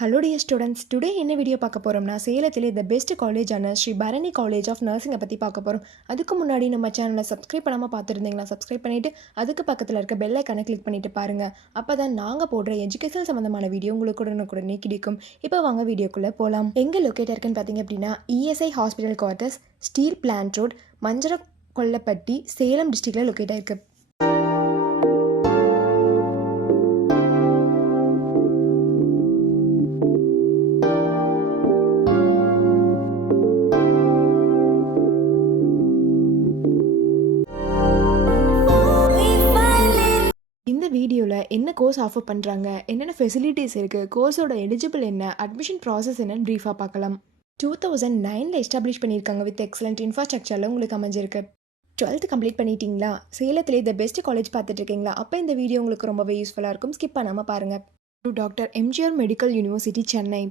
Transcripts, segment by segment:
Hello dear students, today என்ன video பார்க்க போறோம்னா சேலத்திலே the best college ஆன ஸ்ரீ பரணி காலேஜ் ஆஃப் நர்சிங்கை பற்றி பார்க்க போகிறோம். அதுக்கு முன்னாடி நம்ம சேனலை சப்ஸ்கிரைப் பண்ணாமல் பார்த்துருந்தீங்களா சப்ஸ்கிரைப் பண்ணிவிட்டு அதுக்கு பக்கத்தில் இருக்க பெல் ஐக்கானை கிளிக் பண்ணிட்டு பாருங்கள். அப்போ தான் நாங்கள் போடுற எஜுகேஷன் சம்மந்தமான வீடியோ உங்களுக்கு உடனுக்குடனே கிடைக்கும். இப்போ வாங்க வீடியோக்குள்ளே போகலாம். எங்கே லொக்கேட் இருக்குன்னு பார்த்தீங்க அப்படின்னா ESI hospital quarters, steel plant road, Manjarakollappatti, Salem டிஸ்ட்ரிக்டில் லொக்கேட் ஆயிருக்கு. இந்த வீடியோவில் என்ன கோர்ஸ் ஆஃபர் பண்ணுறாங்க, என்னென்ன ஃபெசிலிட்டிஸ் இருக்குது, கோர்ஸோட எலிஜிபிள் என்ன, அட்மிஷன் ப்ராசஸ் என்னன்னு ப்ரீஃபாக பார்க்கலாம். 2009 எஸ்டாப்ளிஷ் பண்ணியிருக்காங்க வித் எக்ஸலண்ட் இன்ஃப்ராஸ்ட்ரக்சரில் உங்களுக்கு அமைஞ்சிருக்கு. 12th கம்ப்ளீட் பண்ணிட்டீங்களா, சேலத்திலே த பெஸ்ட் காலேஜ் பார்த்துட்டு இருக்கீங்களா, அப்போ இந்த வீடியோ உங்களுக்கு ரொம்பவே யூஸ்ஃபுல்லாக இருக்கும். ஸ்கிப் பண்ணாமல் பாருங்கள். Doctor MGR medical university Chennai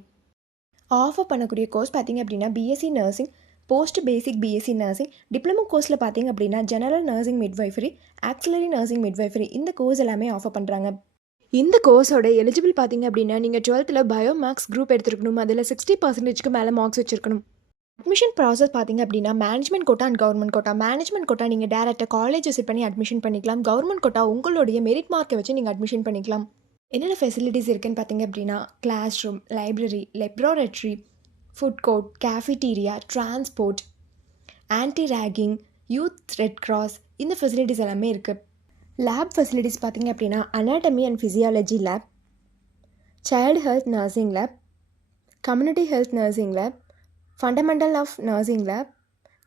offer பண்ணக்கூடிய கோர்ஸ் பார்த்தீங்க அப்படின்னா பிஎஸ்சி நர்சிங், போஸ்ட் பேசிக் பிஎஸ்சி நர்சிங், டிப்ளமோ கோர்ஸில் பார்த்தீங்க அப்படின்னா general nursing midwifery, auxiliary nursing midwifery, இந்த கோர்ஸ் எல்லாமே ஆஃபர் பண்ணுறாங்க. இந்த கோர்ஸோட எலிஜிபிள் பார்த்தீங்க அப்படின்னா நீங்கள் 12th பயோ மேக்ஸ் குரூப் எடுத்துருக்கணும், அதில் 60% மேலே மார்க்ஸ் வச்சுருக்கணும். அட்மிஷன் ப்ராசஸ் பார்த்தீங்க அப்படின்னா management quota and government quota. Management quota நீங்கள் டேரெக்டாக காலேஜ் விசிட் பண்ணி அட்மிஷன் பண்ணிக்கலாம். கவர்மெண்ட் கோட்டா உங்களுடைய மெரிட் மார்க்கை வச்சு நீங்கள் அட்மிஷன் பண்ணிக்கலாம். என்னென்ன ஃபெசிலிட்டிஸ் இருக்குன்னு பார்த்தீங்க அப்படின்னா class room, library, laboratory, food court, cafeteria, transport, anti ragging, youth red cross, இந்த ஃபெசிலிட்டிஸ் எல்லாமே இருக்குது. லேப் ஃபெசிலிட்டிஸ் பார்த்தீங்க அப்படின்னா anatomy and physiology lab, child health nursing lab, community health nursing lab, fundamental of nursing lab,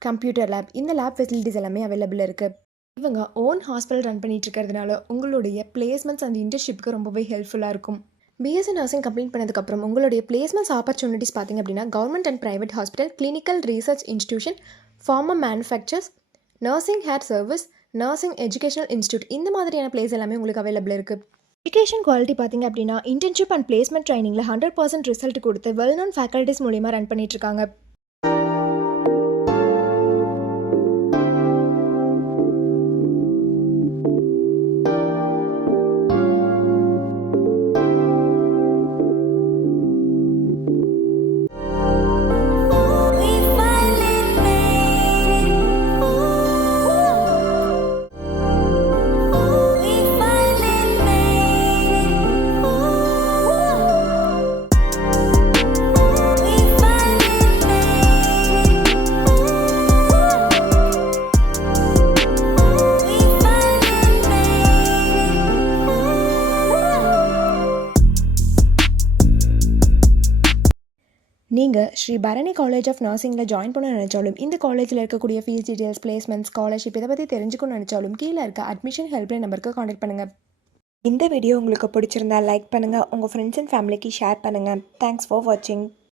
computer lab, இந்த lab facilities எல்லாமே available இருக்குது. இவங்க own hospital run பண்ணிட்டு இருக்கிறதுனால உங்களுடைய பிளேஸ்மெண்ட்ஸ் அண்ட் இன்டர்ன்ஷிப்க்கு ரொம்பவே ஹெல்ப்ஃபுல்லாக இருக்கும். பிஎஸ்சி நர்சிங் கம்ப்ளீட் பண்ணதுக்கப்புறம் உங்களுடைய பிளேஸ்மெண்ட்ஸ் ஆப்பர்ச்சுனிட்டிஸ் பார்த்தீங்க அப்படின்னா government and private hospital, clinical research institution, pharma manufacturers, nursing hair service, nursing educational institute, இந்த மாதிரியான பிளேஸ் எல்லாமே உங்களுக்கு அவைலபிள் இருக்குது. எஜுகேஷன் குவாலிட்டி பார்த்தீங்க அப்படின்னா இன்டர்ன்ஷிப் அண்ட் பிளேஸ்மெண்ட் ட்ரைனிங்கில் 100% ரிசல்ட் கொடுத்து வெல் நோன் ஃபேக்கல்ட்டிஸ் மூலியமாக ரன் பண்ணிட்டு இருக்காங்க. நீங்கள் ஸ்ரீ பரணி காலேஜ் ஆஃப் நர்சிங்கில் ஜாயின் பண்ண நினச்சாலும், இந்த காலேஜில் இருக்கக்கூடிய ஃபீஸ் டீட்டெயில்ஸ், பிளேஸ்மெண்ட், ஸ்காலர்ஷிப் இதை பற்றி தெரிஞ்சுக்கணும்னு நினச்சாலும் கீழே இருக்க அட்மிஷன் ஹெல்ப்லைன் நம்பருக்கு காண்டாக்ட் பண்ணுங்கள். இந்த வீடியோ உங்களுக்கு பிடிச்சிருந்தா லைக் பண்ணுங்கள், உங்கள் ஃப்ரெண்ட்ஸ் அண்ட் ஃபேமிலிக்கு ஷேர் பண்ணுங்கள். தேங்க்ஸ் ஃபார் வாட்சிங்.